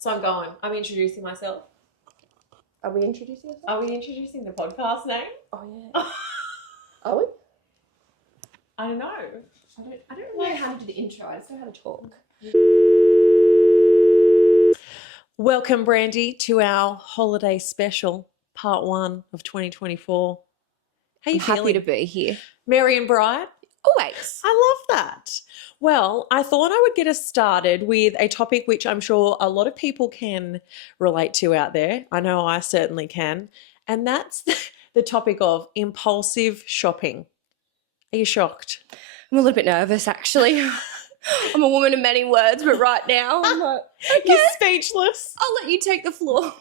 So I'm going. I'm introducing myself. Are we introducing ourselves? Are we introducing the podcast name? Oh, yeah. Are we? I don't know. I don't know how to do the intro. I just know how to talk. Welcome, Brandy, to our holiday special, part 1 of 2024. How are you I'm feeling? happy to be here. Merry and bright? Always. I love that. Well, I thought I would get us started with a topic which I'm sure a lot of people can relate to out there. I know I certainly can. And that's the topic of impulsive shopping. Are you shocked? I'm a little bit nervous, actually. I'm a woman of many words, but right now I'm like, okay, You're speechless. I'll let you take the floor.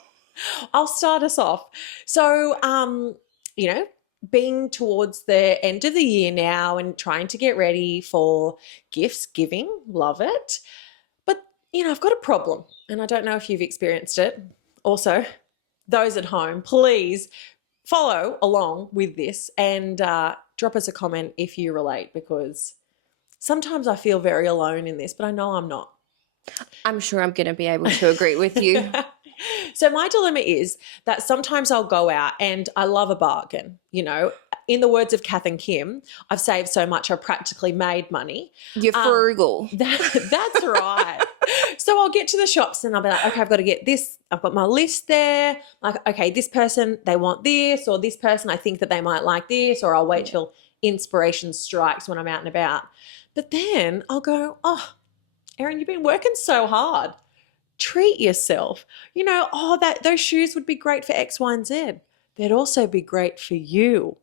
I'll start us off. So, being towards the end of the year now and trying to get ready for gifts giving, love it. But, I've got a problem and I don't know if you've experienced it. Also, those at home, please follow along with this and drop us a comment if you relate, because sometimes I feel very alone in this, but I know I'm not. I'm sure I'm going to be able to agree with you. So my dilemma is that sometimes I'll go out and I love a bargain. In the words of Kath and Kim, I've saved so much I've practically made money. You're frugal. That's right. So I'll get to the shops and I'll be like, okay, I've got to get this. I've got my list there. Like, okay, this person, they want this, or this person, I think that they might like this, or I'll wait till inspiration strikes when I'm out and about. But then I'll go, oh, Erin, you've been working so hard. Treat yourself. Those shoes would be great for X, Y, and Z. They'd also be great for you.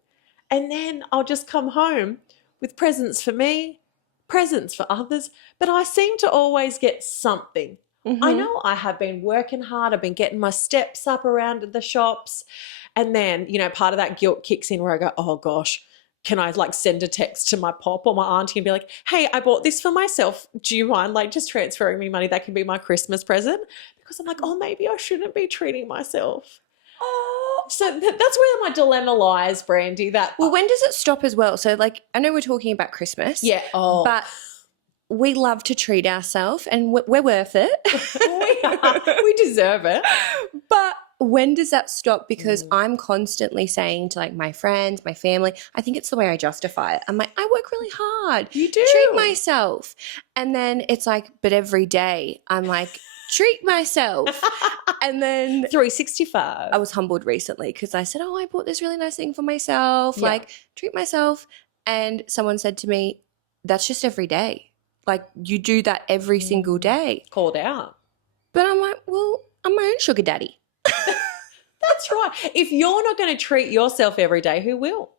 And then I'll just come home with presents for me, presents for others, but I seem to always get something. Mm-hmm. I know I have been working hard. I've been getting my steps up around at the shops. And then, part of that guilt kicks in where I go, oh gosh, can I send a text to my pop or my auntie and be like, hey, I bought this for myself. Do you mind just transferring me money? That can be my Christmas present. Because I'm like, oh, maybe I shouldn't be treating myself. Oh, so that's where my dilemma lies, Brandy. Well, when does it stop as well? So I know we're talking about Christmas. Yeah. Oh. But we love to treat ourselves and we're worth it. We deserve it. But when does that stop? Because I'm constantly saying to my friends, my family, I think it's the way I justify it. I'm like, I work really hard. You do. Treat myself. And then it's but every day I'm like, treat myself. And then 365. I was humbled recently because I said, oh, I bought this really nice thing for myself. Yeah. Treat myself. And someone said to me, that's just every day. You do that every single day. Called out. But I'm like, well, I'm my own sugar daddy. That's right. If you're not going to treat yourself every day, who will?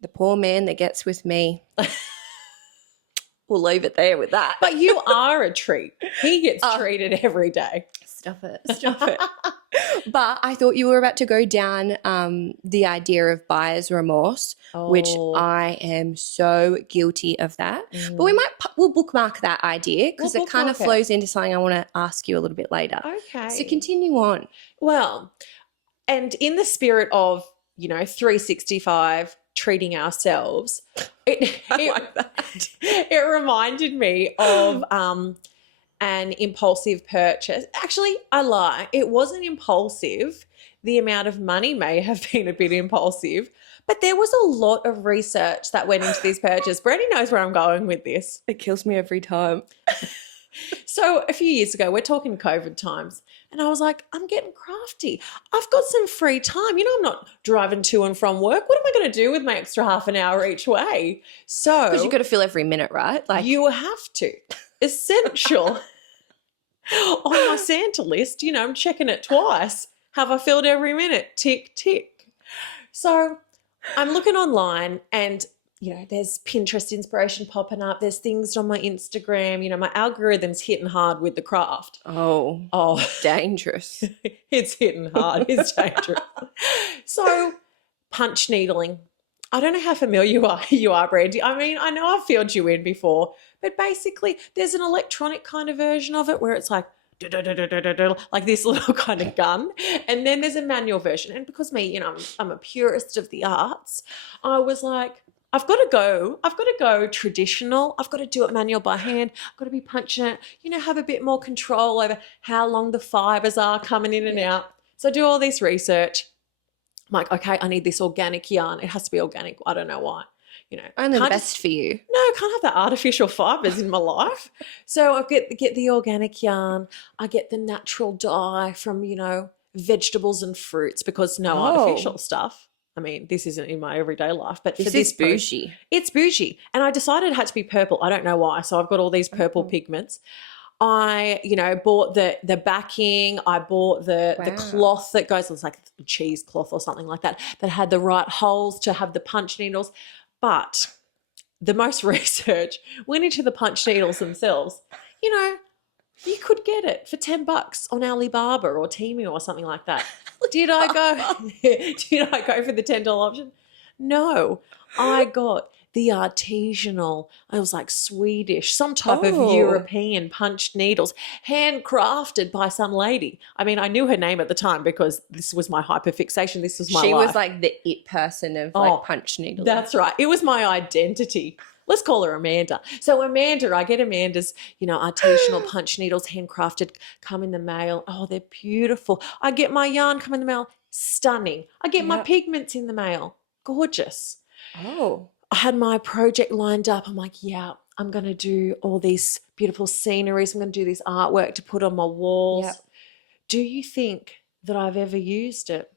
The poor man that gets with me. We'll leave it there with that. But you are a treat. He gets treated every day. Stop it. But I thought you were about to go down the idea of buyer's remorse, which I am so guilty of that. But we'll bookmark that idea because it kind of flows into something I want to ask you a little bit later. Okay. So continue on. Well, and in the spirit of, 365, treating ourselves, it reminded me of an impulsive purchase. Actually, I lie. It wasn't impulsive. The amount of money may have been a bit impulsive, but there was a lot of research that went into this purchase. Brandy knows where I'm going with this. It kills me every time. So a few years ago, we're talking COVID times, and I was like, I'm getting crafty. I've got some free time. I'm not driving to and from work. What am I going to do with my extra half an hour each way? So because you've got to fill every minute, right? You have to. Essential. On my Santa list, I'm checking it twice. Have I filled every minute? Tick, tick. So I'm looking online and, there's Pinterest inspiration popping up. There's things on my Instagram. My algorithm's hitting hard with the craft. Oh, dangerous. It's hitting hard. It's dangerous. So punch needling. I don't know how familiar you are, Brandy. I mean, I know I've filled you in before, but basically there's an electronic kind of version of it where it's like this little kind of gun. And then there's a manual version. And because me, I'm a purist of the arts, I was like, I've got to go traditional. I've got to do it manual by hand. I've got to be punching it, have a bit more control over how long the fibers are coming in and out. So I do all this research. I'm like, okay, I need this organic yarn. It has to be organic. I don't know why. Only the best for you. No, I can't have the artificial fibers in my life. So I get the organic yarn. I get the natural dye from, vegetables and fruits, because no artificial stuff. I mean, this isn't in my everyday life, but this for this is bougie. It's bougie. And I decided it had to be purple. I don't know why. So I've got all these purple pigments. I, bought the backing. I bought the cloth that goes, it's like cheesecloth or something like that had the right holes to have the punch needles. But the most research went into the punch needles themselves. You could get it for $10 on Alibaba or Temu or something like that. Did I go for the $10 option? No, I got the artisanal, I was like Swedish, some type of European punched needles, handcrafted by some lady. I mean, I knew her name at the time because this was my hyperfixation. This was my life. She was like the it person of punch needles. That's right. It was my identity. Let's call her Amanda. So Amanda, I get Amanda's, artisanal punch needles, handcrafted, come in the mail. Oh, they're beautiful. I get my yarn come in the mail. Stunning. I get my pigments in the mail. Gorgeous. Oh. I had my project lined up. I'm like, yeah, I'm going to do all these beautiful sceneries. I'm going to do this artwork to put on my walls. Yep. Do you think that I've ever used it?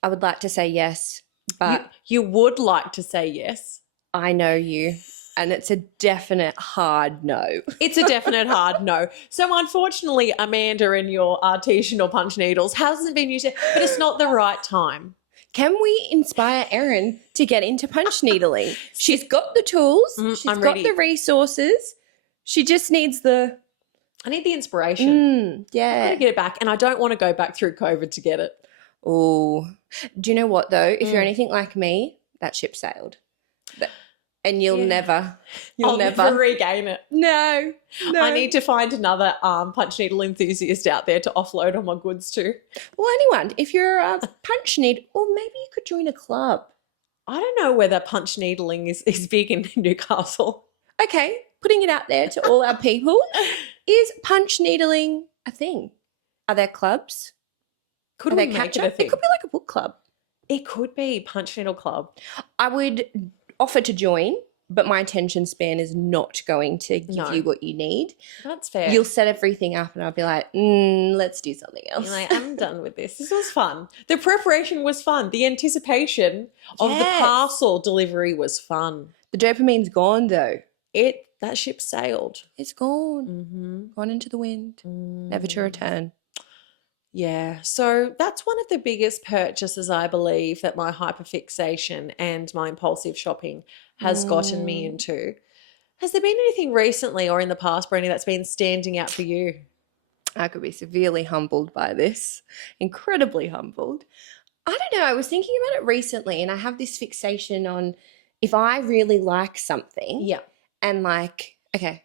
I would like to say yes, but you would like to say yes. I know you, and it's a definite hard no. It's a definite hard no. So unfortunately, Amanda and your artisanal punch needles hasn't been used yet, but it's not the right time. Can we inspire Erin to get into punch needling? She's got the tools. She's got the resources. She just needs I need the inspiration. Yeah. I've got to get it back, and I don't want to go back through COVID to get it. Oh. Do you know what, though? If you're anything like me, that ship sailed. And you'll never regain it. No. I need to find another punch needle enthusiast out there to offload all my goods to. Well, anyone, if you're a punch needle, or maybe you could join a club. I don't know whether punch needling is big in Newcastle. Okay, putting it out there to all our people. Is punch needling a thing? Are there clubs? Could we make it a thing? It could be like a book club. It could be punch needle club. I would offer to join, but my attention span is not going to give you what you need. That's fair. You'll set everything up and I'll be like, let's do something else. You're like, I'm done with this. This was fun. The preparation was fun. The anticipation of the parcel delivery was fun. The dopamine's gone though. That ship sailed. It's gone. Gone into the wind. Never to return. Yeah, so that's one of the biggest purchases, I believe, that my hyperfixation and my impulsive shopping has gotten me into. Has there been anything recently or in the past, Brenny, that's been standing out for you? I could be severely humbled by this. Incredibly humbled. I don't know. I was thinking about it recently, and I have this fixation on if I really like something and okay,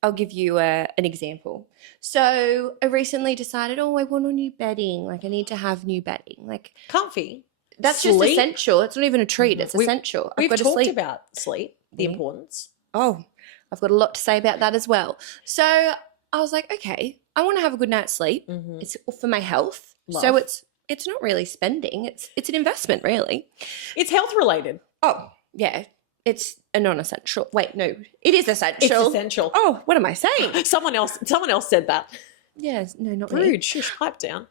I'll give you an example. So I recently decided, I want a new bedding. I need to have new bedding. Comfy. That's just essential. It's not even a treat. It's essential. We've talked about sleep, the importance. Oh, I've got a lot to say about that as well. So I was like, okay, I want to have a good night's sleep. It's for my health. So it's not really spending. It's an investment, really. It's health related. Oh, yeah. It's a non-essential. Wait, no, it is essential. It's essential. Oh, what am I saying? Someone else said that. Yes, no, not rude. Me. Shush, pipe down.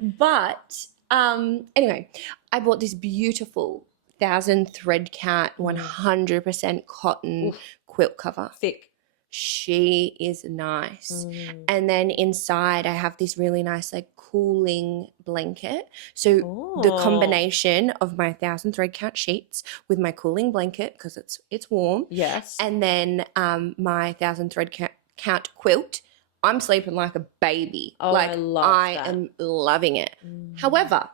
But anyway, I bought this beautiful 1,000 thread count, 100% cotton quilt cover. Thick. She is nice. And then inside I have this really nice cooling blanket. So the combination of my 1,000 thread count sheets with my cooling blanket, because it's warm. Yes. And then my 1,000 thread count quilt. I'm sleeping like a baby. Oh, I love that. I am loving it. However,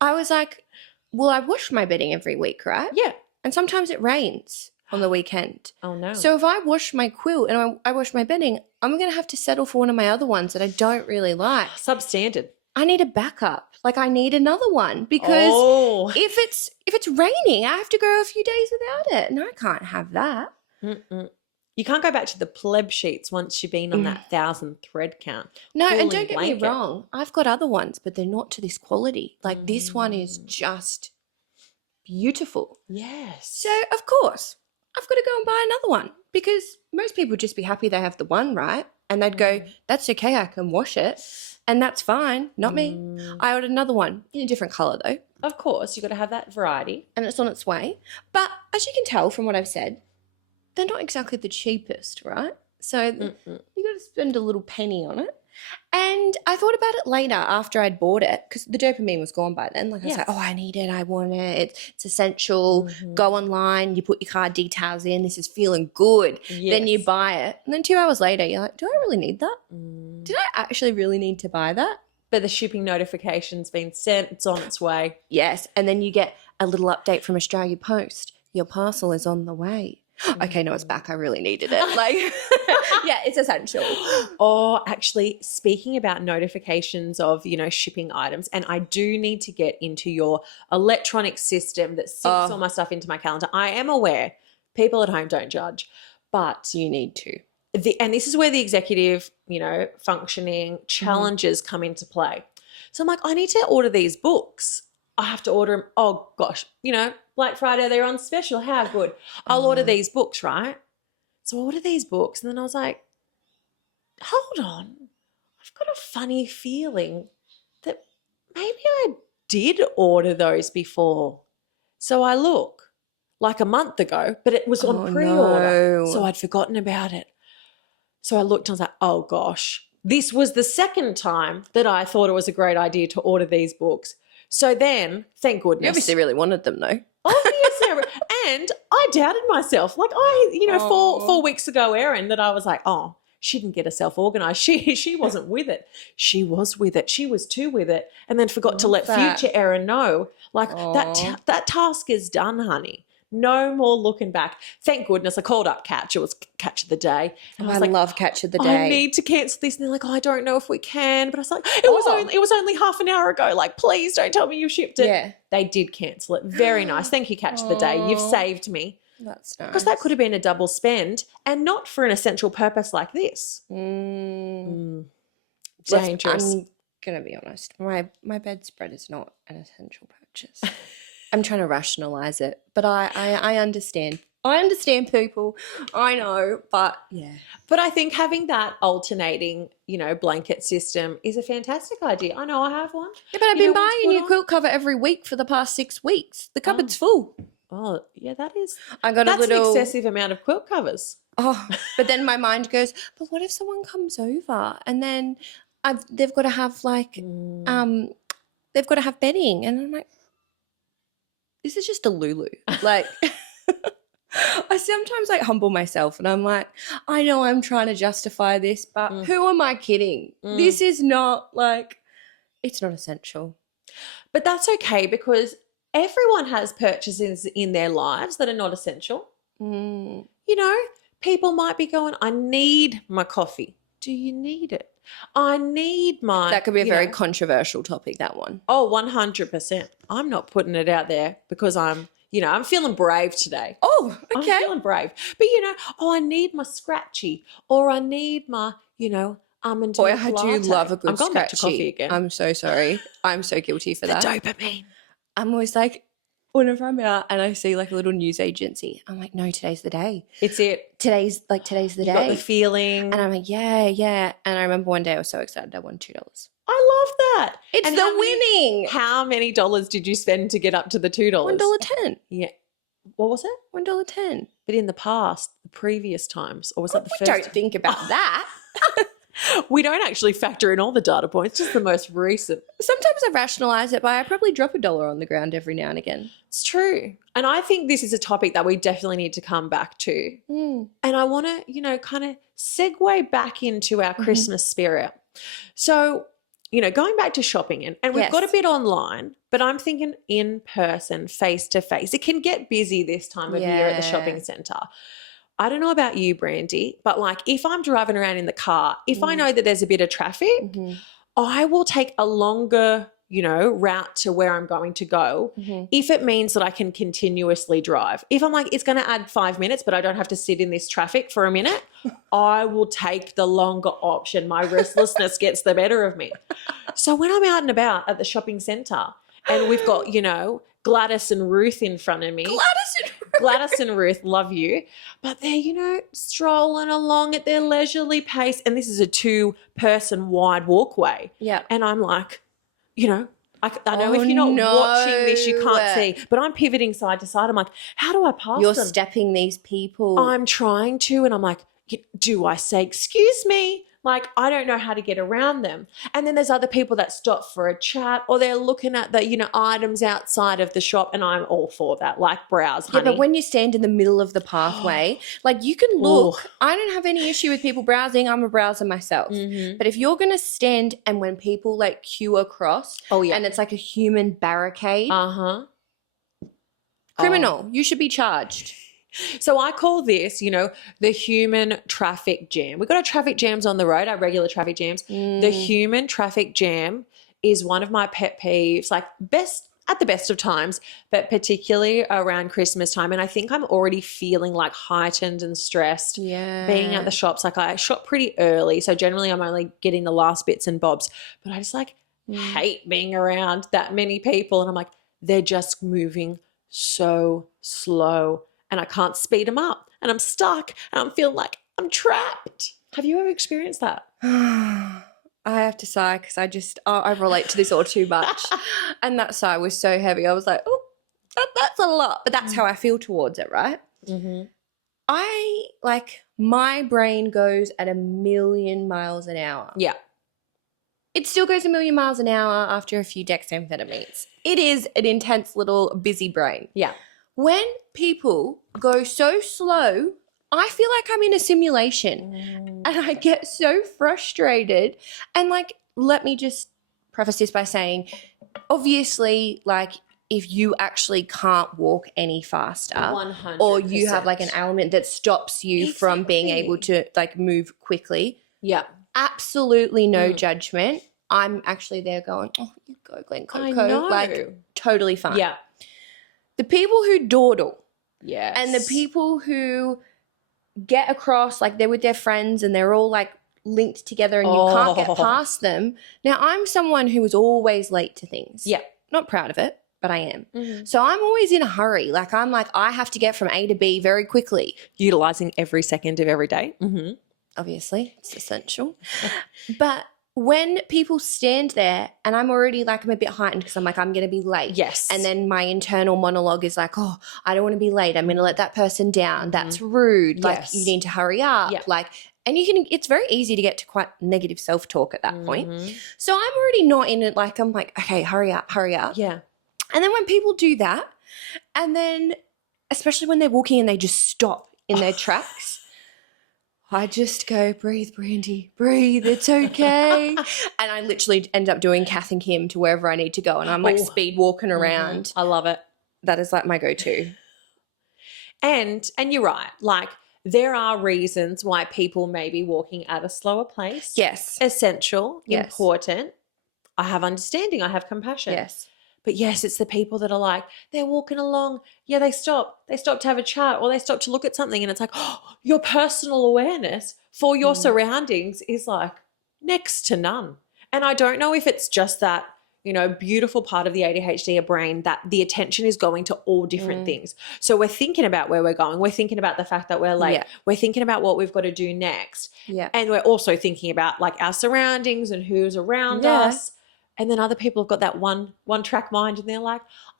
I was like, well, I wash my bedding every week, right? Yeah. And sometimes it rains on the weekend. Oh, no. So if I wash my quilt and I wash my bedding, I'm going to have to settle for one of my other ones that I don't really like. Substandard. I need a backup. Like I need another one because if it's raining, I have to go a few days without it, and I can't have that. Mm-mm. You can't go back to the pleb sheets once you've been on that 1,000 thread count. No, and Cooling don't get me blanket. wrong. I've got other ones, but they're not to this quality. Like this one is just beautiful. Yes. So, of course, I've got to go and buy another one because most people would just be happy they have the one, right? And they'd go, that's okay, I can wash it. And that's fine. Not me. I ordered another one in a different colour though. Of course, you've got to have that variety. And it's on its way. But as you can tell from what I've said, they're not exactly the cheapest, right? So you got to spend a little penny on it. And I thought about it later after I'd bought it because the dopamine was gone by then. Like I was like, oh, I need it. I want it. It's essential. Go online. You put your card details in. This is feeling good. Yes. Then you buy it. And then 2 hours later, you're like, do I really need that? Did I actually really need to buy that? But the shipping notification's been sent. It's on its way. Yes. And then you get a little update from Australia Post. Your parcel is on the way. Okay, no, it's back. I really needed it. Like, yeah, it's essential. Or actually, speaking about notifications of, shipping items, and I do need to get into your electronic system that syncs all my stuff into my calendar. I am aware people at home don't judge, but you need to. And this is where the executive, functioning challenges come into play. So I'm like, I need to order these books. I have to order them. Oh, gosh, Black Friday, they're on special. How good. I'll order these books, right? So I order these books and then I was like, hold on. I've got a funny feeling that maybe I did order those before. So I look like a month ago, but it was on pre-order. No. So I'd forgotten about it. So I looked and I was like, oh, gosh. This was the second time that I thought it was a great idea to order these books. So then, thank goodness. You obviously really wanted them though. Obviously. And I doubted myself. Like 4 weeks ago, Erin, that I was like, oh, she didn't get herself organised. She wasn't with it. She was with it. She was too with it. And then forgot to let future Erin know. Like that task is done, honey. No more looking back. Thank goodness I called up Catch. It was Catch of the Day. And I love Catch of the Day. I need to cancel this. And they're like, I don't know if we can. But I was like, it was only half an hour ago. Like, please don't tell me you shipped it. Yeah. They did cancel it. Very nice. Thank you, Catch of the Day. You've saved me. That's nice. Because that could have been a double spend and not for an essential purpose like this. Dangerous. I'm going to be honest. My bedspread is not an essential purchase. I'm trying to rationalize it, but I understand. I understand people. I know, but yeah. But I think having that alternating, blanket system is a fantastic idea. I know I have one. Yeah, but I've been buying a new quilt cover every week for the past 6 weeks. The cupboard's full. Oh, yeah, that is. That's an excessive amount of quilt covers. Oh, but then my mind goes, but what if someone comes over and then they've got to have they've got to have bedding, and I'm like, this is just a Lulu. Like, I sometimes humble myself and I'm like, I know I'm trying to justify this, but who am I kidding? This is not it's not essential. But that's okay because everyone has purchases in their lives that are not essential. People might be going, I need my coffee. Do you need it? I need my... That could be a very controversial topic, that one. Oh, 100%. I'm not putting it out there because I'm feeling brave today. Oh, okay. I'm feeling brave. But, I need my scratchy or I need my, almond Boy, I do love a good I'm going scratchy. back to coffee again. I'm so sorry. I'm so guilty for that. The dopamine. I'm always like, whenever I'm out and I see a little news agency, I'm like, no, today's the day. It's it. Today's the day. You got the feeling. And I'm like, yeah. And I remember one day I was so excited I won $2. I love that. It's winning. How many dollars did you spend to get up to the $2? $1.10. Yeah. What was it? $1.10. But in the past, the previous times, or was that the first? Don't think about that. We don't actually factor in all the data points, just the most recent. Sometimes I rationalise it by I probably drop $1 on the ground every now and again. It's true. And I think this is a topic that we definitely need to come back to. And I want to, kind of segue back into our Christmas spirit. So, going back to shopping, and we've got a bit online, but I'm thinking in person, face to face. It can get busy this time of year at the shopping centre. I don't know about you, Brandy, but if I'm driving around in the car, if I know that there's a bit of traffic, I will take a longer, route to where I'm going to go if it means that I can continuously drive. If I'm like, it's going to add 5 minutes, but I don't have to sit in this traffic for a minute, I will take the longer option. My restlessness gets the better of me. So when I'm out and about at the shopping centre and we've got, Gladys and Ruth in front of me. Gladys and Ruth, love you. But they're, strolling along at their leisurely pace. And this is a 2-person wide walkway. Yeah. And I'm like, I know if you're not watching this, you can't see. But I'm pivoting side to side. I'm like, how do I pass You're them? stepping these people. I'm trying to. And I'm like, do I say, excuse me? Like, I don't know how to get around them. And then there's other people that stop for a chat or they're looking at the, items outside of the shop, and I'm all for that. Like, browse, honey. Yeah, but when you stand in the middle of the pathway, like, you can look. I don't have any issue with people browsing. I'm a browser myself. But if you're going to stand and when people, like, queue across and it's like a human barricade, criminal, you should be charged. So I call this, the human traffic jam. We've got our traffic jams on the road, our regular traffic jams. The human traffic jam is one of my pet peeves, like at the best of times, but particularly around Christmas time. And I think I'm already feeling like heightened and stressed being at the shops. Like, I shop pretty early, so generally I'm only getting the last bits and bobs. But I just hate being around that many people. And I'm like, they're just moving so slow. And I can't speed them up, and I'm stuck, and I'm feeling like I'm trapped. Have you ever experienced that? I have to sigh because I relate to this all too much. And that sigh was so heavy. I was like, oh, that's a lot. But that's how I feel towards it, right? My brain goes at 1,000,000 miles an hour. Yeah. It still goes 1,000,000 miles an hour after a few dexamphetamines. It is an intense little busy brain. Yeah. When people go so slow, I feel like I'm in a simulation and I get so frustrated. And let me just preface this by saying, obviously, if you actually can't walk any faster 100%. or you have an ailment that stops you from being able to move quickly. Yeah. Absolutely no judgment. I'm actually there going, oh, you go, Glen Coco. I know. Totally fine. Yeah. The people who dawdle. Yes. And the people who get across, they're with their friends and they're all linked together and you can't get past them. Now, I'm someone who is always late to things. Yeah. Not proud of it, but I am. So I'm always in a hurry. I have to get from A to B very quickly. Utilizing every second of every day. Obviously, it's essential. But when people stand there and I'm already I'm a bit heightened because I'm I'm going to be late. Yes. And then my internal monologue is oh, I don't want to be late. I'm going to let that person down. That's rude. Yes. You need to hurry up. Yeah. And it's very easy to get to quite negative self-talk at that point. So I'm already not in it. I'm okay, hurry up. Yeah. And then when people do that, and then especially when they're walking and they just stop in their tracks, I just go, breathe, Brandy, breathe, it's okay. And I literally end up doing Kath and Kim to wherever I need to go. And I'm speed walking around. I love it. That is my go-to. And you're right. There are reasons why people may be walking at a slower pace. Yes. Essential, Yes. important. I have understanding. I have compassion. Yes. But yes, it's the people that are they're walking along. Yeah, they stop. They stop to have a chat or they stop to look at something, and it's your personal awareness for your surroundings is next to none. And I don't know if it's just that, beautiful part of the ADHD brain that the attention is going to all different things. So we're thinking about where we're going. We're thinking about the fact that we're late. Yeah. We're thinking about what we've got to do next. Yeah. And we're also thinking about our surroundings and who's around us. And then other people have got that one track mind and they're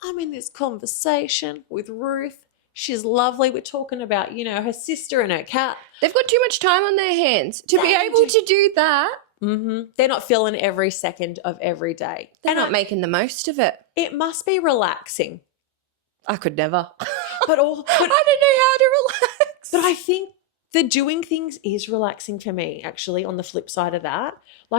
I'm in this conversation with Ruth. She's lovely. We're talking about, her sister and her cat. They've got too much time on their hands to be able to do that. They're not feeling every second of every day. They're not making the most of it. It must be relaxing. I could never. But I don't know how to relax. But I think the doing things is relaxing for me, actually, on the flip side of that.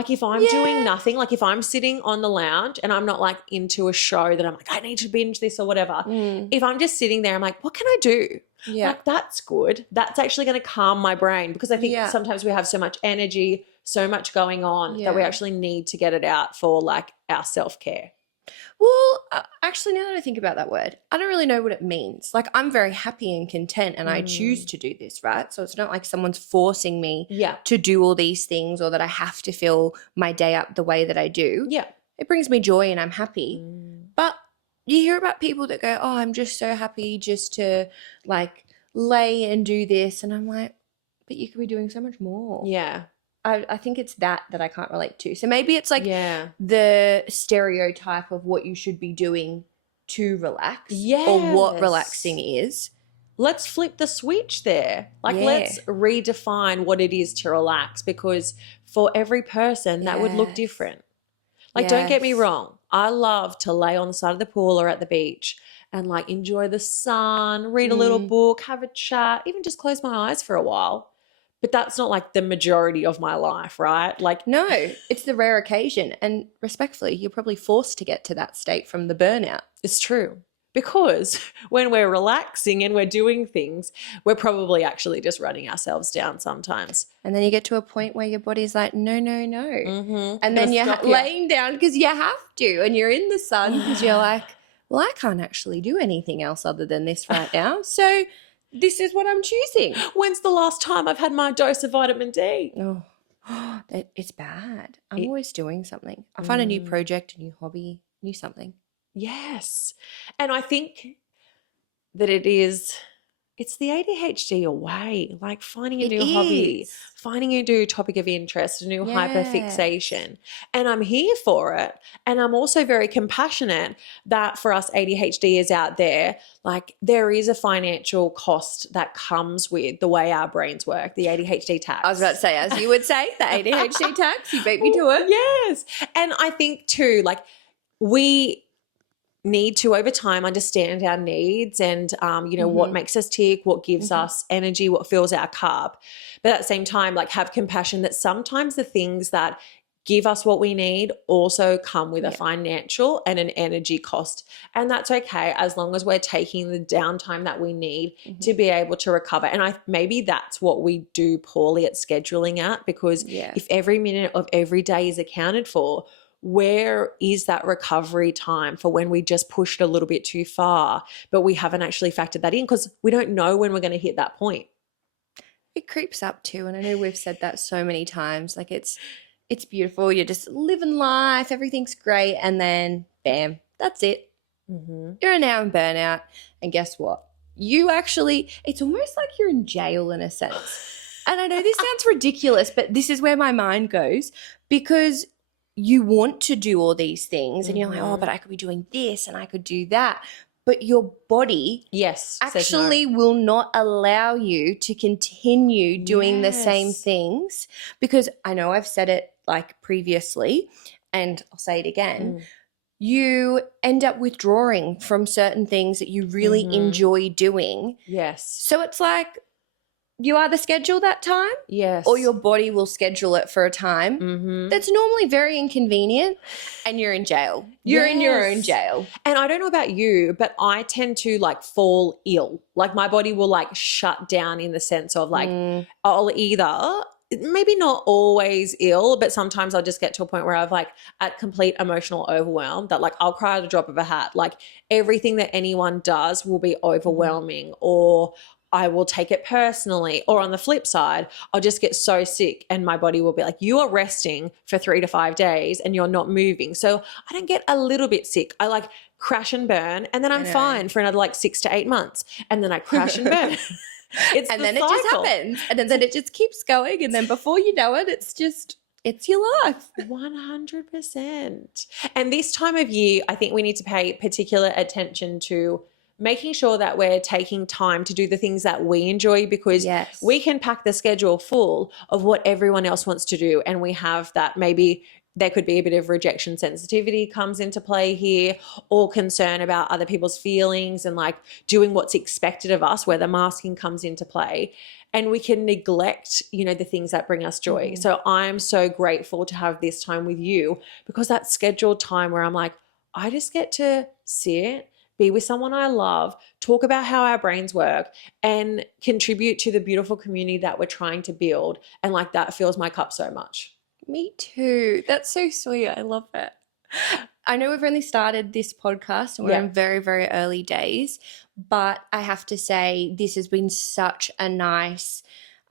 If I'm doing nothing, if I'm sitting on the lounge and I'm not into a show that I'm I need to binge this or whatever. If I'm just sitting there, I'm what can I do? Yeah. That's good. That's actually going to calm my brain because I think sometimes we have so much energy, so much going on that we Yeah. actually need to get it out for like our self-care. Well, actually, now that I think about that word, I don't really know what it means. Like, I'm very happy and content and I choose to do this, right? So it's not like someone's forcing me Yeah. to do all these things or that I have to fill my day up the way that I do. Yeah. It brings me joy and I'm happy. But you hear about people that go, oh, I'm just so happy just to like lay and do this. And I'm like, but you could be doing so much more. Yeah. I think it's that I can't relate to. So maybe it's like Yeah. the stereotype of what you should be doing to relax or what Yes. relaxing is. Let's flip the switch there. Like, Yeah. let's redefine what it is to relax, because for every person that would look Yes. different. Like, don't get me Yes. wrong. I love to lay on the side of the pool or at the beach and like enjoy the sun, read a little book, have a chat, even just close my eyes for a while. But that's not like the majority of my life, right? Like, No, it's the rare occasion. And respectfully, you're probably forced to get to that state from the burnout. it's true. Because when we're relaxing and we're doing things, we're probably actually just running ourselves down sometimes. And then you get to a point where your body's like, no, no, no. And then you're Stop you. laying down because you have to. And you're in the sun because you're like, well, I can't actually do anything else other than this right now. So this is what I'm choosing. When's the last time I've had my dose of vitamin D? Oh, it's bad. I'm always doing something. I find a new project, a new hobby, new something. Yes. And I think that it's the ADHD away, like finding a It new hobby, is. finding a new topic of interest, a new Yes. hyperfixation. And I'm here for it. And I'm also very compassionate that for us ADHDers out there, like there is a financial cost that comes with the way our brains work, the ADHD tax. I was about to say, as you would say, the ADHD tax, you beat me to it. Yes. And I think too, like we need to over time understand our needs and what makes us tick, what gives us energy, what fills our cup, but at the same time like have compassion that sometimes the things that give us what we need also come with a financial and an energy cost, and that's okay as long as we're taking the downtime that we need to be able to recover. And maybe that's what we do poorly at scheduling at, because if every minute of every day is accounted for, where is that recovery time for when we just pushed a little bit too far, but we haven't actually factored that in because we don't know when we're going to hit that point? It creeps up too, and I know we've said that so many times. Like it's beautiful. You're just living life, everything's great, and then bam, that's it. You're now in burnout, and guess what? It's almost like you're in jail in a sense. And I know this sounds ridiculous, but this is where my mind goes, because you want to do all these things and you're like, oh, but I could be doing this and I could do that. But your body actually will not allow you to continue doing the same things, because I know I've said it like previously and I'll say it again. You end up withdrawing from certain things that you really enjoy doing. Yes. So it's like, you either schedule that time or your body will schedule it for a time that's normally very inconvenient, and you're in jail. You're in your own jail. And I don't know about you, but I tend to like fall ill. Like my body will like shut down in the sense of like I'll either, maybe not always ill, but sometimes I'll just get to a point where I've like at complete emotional overwhelm that like I'll cry at a drop of a hat. Like everything that anyone does will be overwhelming, or I will take it personally. Or on the flip side, I'll just get so sick and my body will be like, you are resting for 3 to 5 days and you're not moving. So I don't get a little bit sick. I like crash and burn, and then I'm fine for another like 6 to 8 months. And then I crash and burn. And then it just happens. And then it just keeps going. And then before you know it, it's your life. 100%. And this time of year, I think we need to pay particular attention to making sure that we're taking time to do the things that we enjoy, because we can pack the schedule full of what everyone else wants to do. And we have that, maybe there could be a bit of rejection sensitivity comes into play here, or concern about other people's feelings and like doing what's expected of us, where the masking comes into play. And we can neglect, the things that bring us joy. So I'm so grateful to have this time with you, because that scheduled time where I'm like, I just get to sit, be with someone I love, talk about how our brains work, and contribute to the beautiful community that we're trying to build. And like that fills my cup so much. Me too. That's so sweet. I love it. I know we've only started this podcast and we're in very, very early days, but I have to say this has been such a nice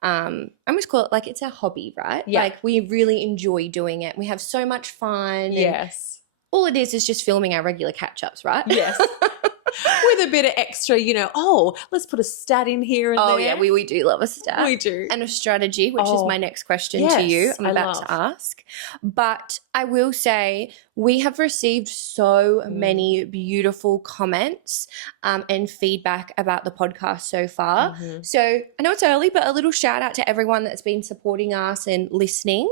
I almost call it like it's our hobby, right? Yeah. Like we really enjoy doing it. We have so much fun. Yes. And all it is just filming our regular catch-ups, right? Yes. With a bit of extra, let's put a stat in here and there. Oh, yeah, we do love a stat. We do. And a strategy, which is my next question to you. I'm about to ask. But I will say we have received so many beautiful comments and feedback about the podcast so far. Mm-hmm. So I know it's early, but a little shout out to everyone that's been supporting us and listening.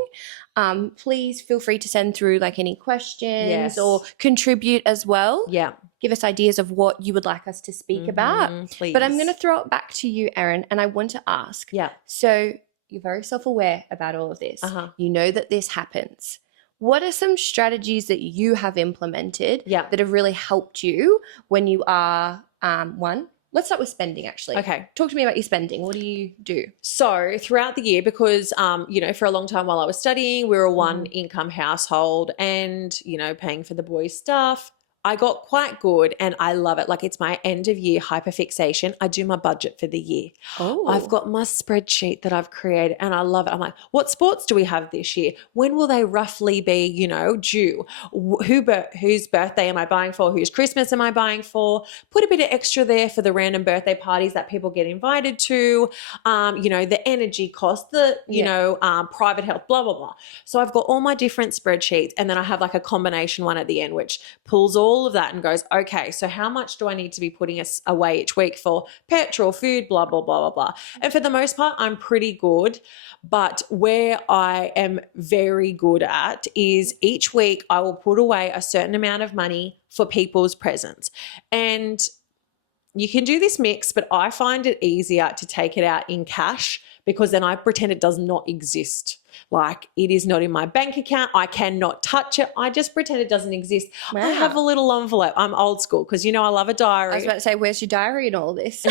Please feel free to send through like any questions or contribute as well. Yeah. Give us ideas of what you would like us to speak about. Please. But I'm going to throw it back to you, Erin, and I want to ask. Yeah. So you're very self-aware about all of this. You know that this happens. What are some strategies that you have implemented that have really helped you when you are, one, let's start with spending actually. Okay. Talk to me about your spending. What do you do? So throughout the year, because, for a long time while I was studying, we were a one income household and, paying for the boys' stuff. I got quite good and I love it. Like it's my end of year hyperfixation. I do my budget for the year. Oh. I've got my spreadsheet that I've created and I love it. I'm like, what sports do we have this year? When will they roughly be, due? Whose birthday am I buying for? Whose Christmas am I buying for? Put a bit of extra there for the random birthday parties that people get invited to, the energy cost, private health, blah, blah, blah. So I've got all my different spreadsheets and then I have like a combination one at the end, which pulls all of that and goes, okay, so how much do I need to be putting away each week for petrol, food, blah, blah, blah, blah, blah. And for the most part, I'm pretty good. But where I am very good at is each week I will put away a certain amount of money for people's presents. And you can do this mix, but I find it easier to take it out in cash because then I pretend it does not exist. Like it is not in my bank account. I cannot touch it. I just pretend it doesn't exist. Wow. I have a little envelope. I'm old school because, I love a diary. I was about to say, where's your diary and all this?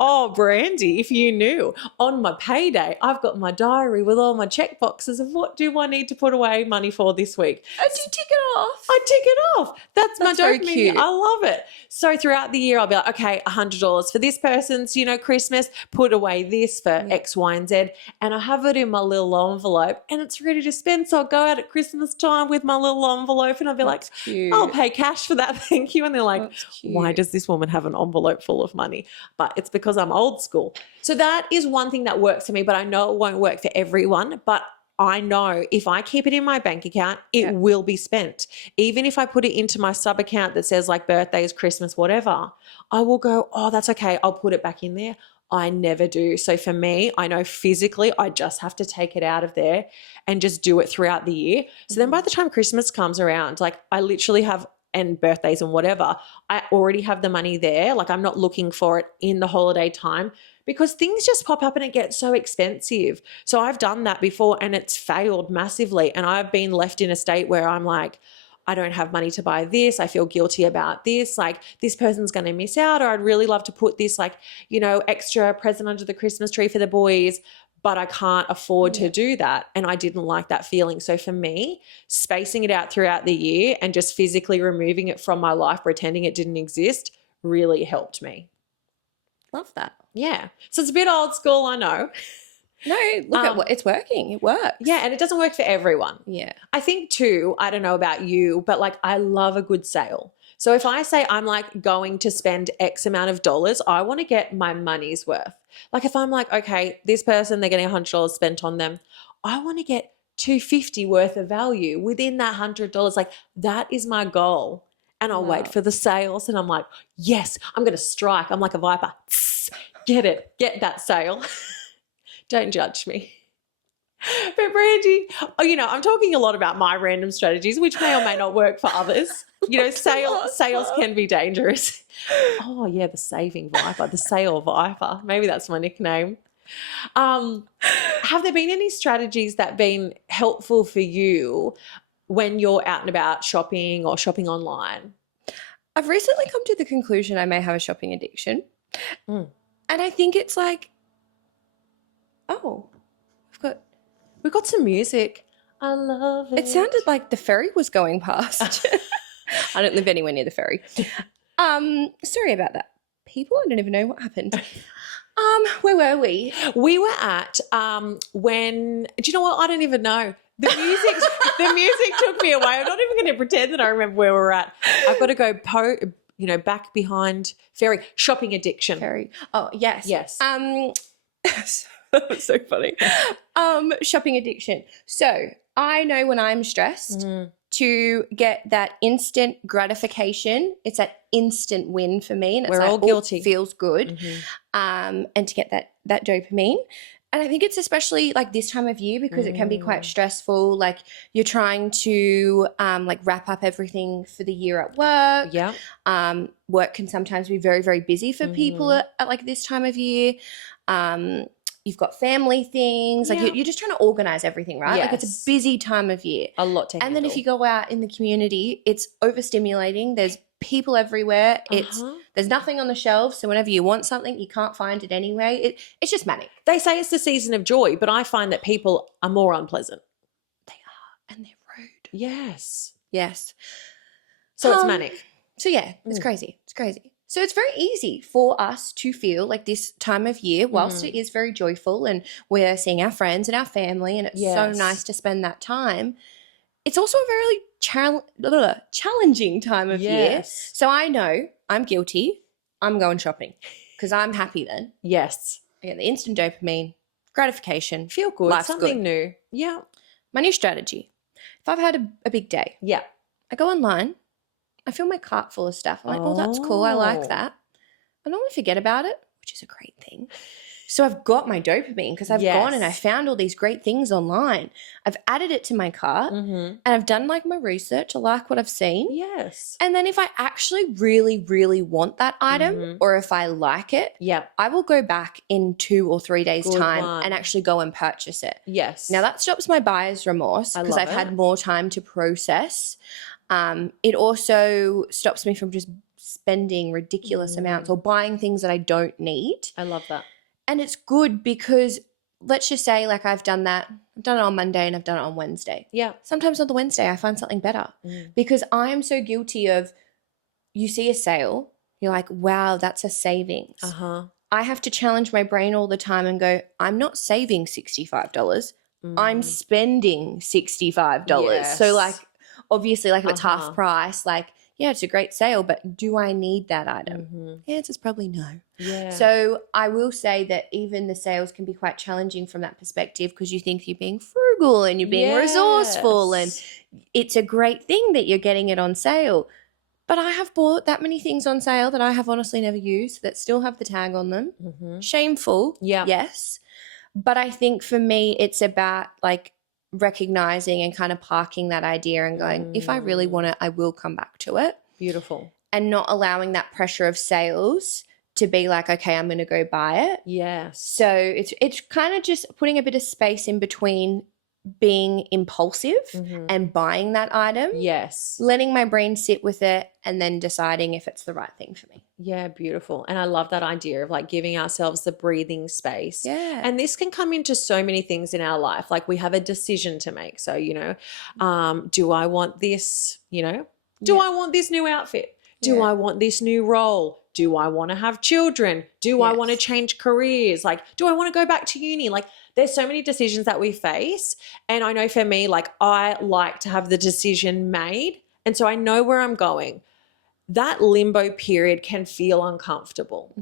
Oh, Brandy, if you knew, on my payday, I've got my diary with all my check boxes of what do I need to put away money for this week. And you tick it off. I tick it off. That's my very dopamine. cute. I love it. So throughout the year, I'll be like, okay, $100 for this person's, Christmas, put away this for X, Y, and Z. And I have it in my little envelope and it's ready to spend. So I'll go out at Christmas time with my little envelope and I'll be like, cute. I'll pay cash for that. Thank you. And they're like, why does this woman have an envelope full of money? But it's because I'm old school. So that is one thing that works for me, but I know it won't work for everyone. But I know if I keep it in my bank account, it will be spent. Even if I put it into my sub account that says like birthdays, Christmas, whatever, I will go, oh, that's okay. I'll put it back in there. I never do. So for me, I know physically I just have to take it out of there and just do it throughout the year. So then by the time Christmas comes around, like I literally have, and birthdays and whatever, I already have the money there. Like I'm not looking for it in the holiday time because things just pop up and it gets so expensive. So I've done that before and it's failed massively. And I've been left in a state where I'm like, I don't have money to buy this. I feel guilty about this. Like this person's going to miss out, or I'd really love to put this extra present under the Christmas tree for the boys, but I can't afford to do that. And I didn't like that feeling. So for me, spacing it out throughout the year and just physically removing it from my life, pretending it didn't exist, really helped me. Love that. Yeah. So it's a bit old school, I know. No, look at what it's working. It works. Yeah, and it doesn't work for everyone. Yeah. I think too, I don't know about you, but like I love a good sale. So if I say I'm like going to spend X amount of dollars, I want to get my money's worth. Like if I'm like, okay, this person, they're getting $100 spent on them, I want to get $250 worth of value within that $100. Like that is my goal. And I'll wait for the sales and I'm like, yes, I'm going to strike. I'm like a viper. Get it. Get that sale. Don't judge me. But Brandy, I'm talking a lot about my random strategies, which may or may not work for others. Sales can be dangerous. Oh yeah, the saving viper, the sale viper. Maybe that's my nickname. Have there been any strategies that have been helpful for you when you're out and about shopping or shopping online? I've recently come to the conclusion I may have a shopping addiction. And I think it's like, we've got some music. I love it. It sounded like the ferry was going past. I don't live anywhere near the ferry. Sorry about that. People, I don't even know what happened. Where were we? We were at when, do you know what? I don't even know. The music took me away. I'm not even going to pretend that I remember where we were at. I've got to go back behind ferry. Shopping addiction. Ferry. Oh, yes. Yes. That was so funny. Shopping addiction. So I know when I'm stressed to get that instant gratification. It's that instant win for me. And it's We're like, all guilty. Feels good. And to get that dopamine. And I think it's especially like this time of year because it can be quite stressful. Like you're trying to like wrap up everything for the year at work. Yeah. Work can sometimes be very, very busy for people at like this time of year. You've got family things. Like you're just trying to organize everything, right? Yes. Like it's a busy time of year. A lot to handle. And then if you go out in the community, it's overstimulating. There's people everywhere. There's nothing on the shelves. So whenever you want something, you can't find it anyway. It's just manic. They say it's the season of joy, but I find that people are more unpleasant. They are. And they're rude. Yes. Yes. So it's manic. So yeah, it's crazy. It's crazy. So it's very easy for us to feel like this time of year, whilst it is very joyful and we're seeing our friends and our family and it's so nice to spend that time, it's also a very challenging time of year. So I know I'm guilty. I'm going shopping because I'm happy then. Yes. I get the instant dopamine, gratification. Feel good. Life's Something good. new. Yeah. My new strategy. If I've had a big day, I go online. I fill my cart full of stuff. I'm like, oh, that's cool. I like that. I normally forget about it, which is a great thing. So I've got my dopamine because I've gone and I found all these great things online. I've added it to my cart and I've done like my research. I like what I've seen. Yes. And then if I actually really, really want that item or if I like it, I will go back in 2 or 3 days' time and actually go and purchase it. Yes. Now that stops my buyer's remorse because I've had more time to process. It also stops me from just spending ridiculous amounts or buying things that I don't need. I love that. And it's good because let's just say like I've done it on Monday and I've done it on Wednesday. Yeah. Sometimes on the Wednesday I find something better because I am so guilty of you see a sale, you're like, wow, that's a savings. I have to challenge my brain all the time and go, I'm not saving $65. I'm spending $65. Yes. So like obviously like if it's half price, like yeah, it's a great sale, but do I need that item? The answer's probably no. Yeah. So I will say that even the sales can be quite challenging from that perspective because you think you're being frugal and you're being resourceful and it's a great thing that you're getting it on sale. But I have bought that many things on sale that I have honestly never used that still have the tag on them. Shameful, yes. But I think for me it's about like recognizing and kind of parking that idea and going, if I really want it, I will come back to it. Beautiful. And not allowing that pressure of sales to be like, okay, I'm going to go buy it. Yes. So it's kind of just putting a bit of space in between being impulsive and buying that item. Yes. Letting my brain sit with it and then deciding if it's the right thing for me. Yeah, beautiful. And I love that idea of like giving ourselves the breathing space. Yeah. And this can come into so many things in our life. Like we have a decision to make. So, do I want this, do I want this new outfit? Do I want this new role? Do I want to have children? Do I want to change careers? Like, do I want to go back to uni? Like, there's so many decisions that we face. And I know for me, like I like to have the decision made. And so I know where I'm going. That limbo period can feel uncomfortable.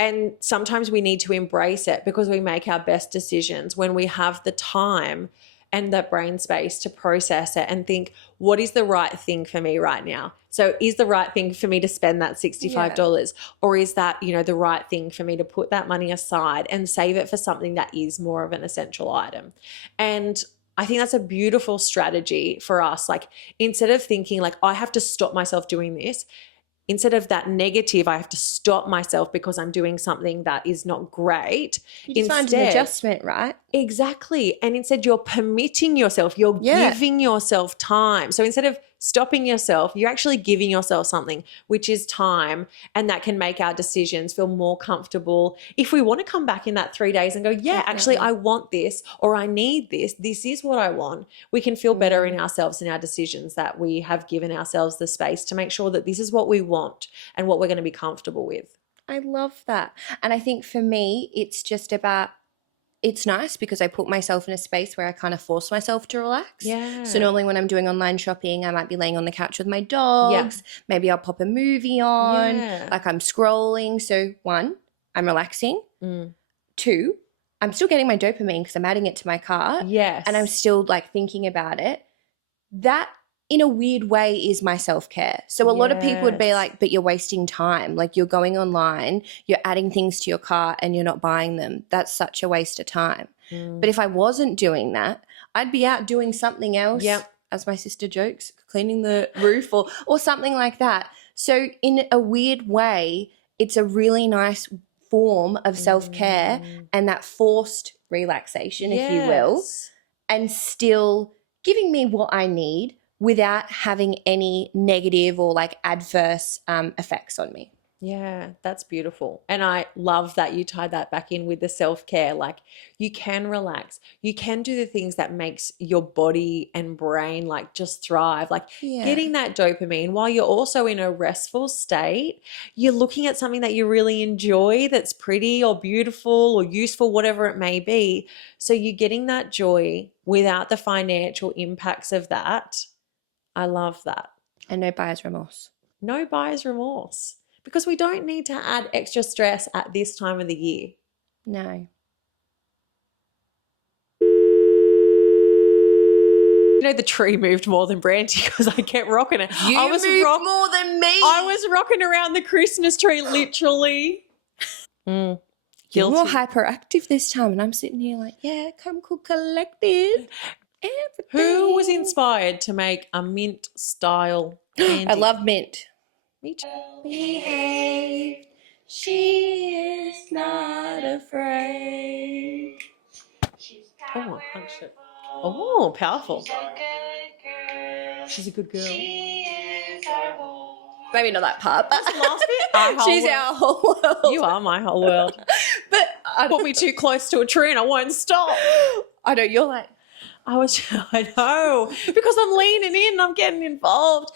And sometimes we need to embrace it because we make our best decisions when we have the time and the brain space to process it and think, what is the right thing for me right now? So is the right thing for me to spend that $65 or is that, the right thing for me to put that money aside and save it for something that is more of an essential item? And I think that's a beautiful strategy for us. Like instead of thinking like, I have to stop myself doing this, instead of that negative, I have to stop myself because I'm doing something that is not great. You just find an adjustment, right? Exactly. And instead you're permitting yourself, you're Yeah. giving yourself time. So instead of stopping yourself, you're actually giving yourself something, which is time. And that can make our decisions feel more comfortable. If we want to come back in that 3 days and go, yeah, actually, Definitely. I want this or I need this. This is what I want. We can feel better in ourselves and our decisions that we have given ourselves the space to make sure that this is what we want and what we're going to be comfortable with. I love that. And I think for me, it's just about, it's nice because I put myself in a space where I kind of force myself to relax. Yeah. So normally when I'm doing online shopping, I might be laying on the couch with my dogs. Maybe I'll pop a movie on. Yeah. Like I'm scrolling. So 1, I'm relaxing. Mm. 2, I'm still getting my dopamine because I'm adding it to my cart. Yes. And I'm still like thinking about it. That in a weird way is my self-care. So a lot of people would be Yes. like, but you're wasting time. Like you're going online, you're adding things to your cart and you're not buying them. That's such a waste of time. But if I wasn't doing that, I'd be out doing something else, as my sister jokes, cleaning the roof or something like that. So in a weird way, it's a really nice form of self-care and that forced relaxation, if you will, Yes. and still giving me what I need without having any negative or like adverse effects on me. Yeah, that's beautiful. And I love that you tied that back in with the self-care. Like you can relax. You can do the things that makes your body and brain like just thrive. Like getting that dopamine while you're also in a restful state. You're looking at something that you really enjoy that's pretty or beautiful or useful, whatever it may be. So you're getting that joy without the financial impacts of that. I love that. And no buyer's remorse. No buyer's remorse. Because we don't need to add extra stress at this time of the year. No. You know, the tree moved more than Brandy because I kept rocking it. You moved more than me. I was rocking around the Christmas tree, literally. You're Guilty. more hyperactive this time, and I'm sitting here like, yeah, come cool, collected. Everything. Who was inspired to make a mint style candy? I love mint. Me too. Behave. She is not afraid. Oh, I punched it. Oh, powerful. She's a good girl. Maybe not that part, but What's the last bit? Our whole she's world. our whole world. You are my whole world. But Put me too close to a tree and I won't stop. I know you're like, I know, because I'm leaning in, I'm getting involved.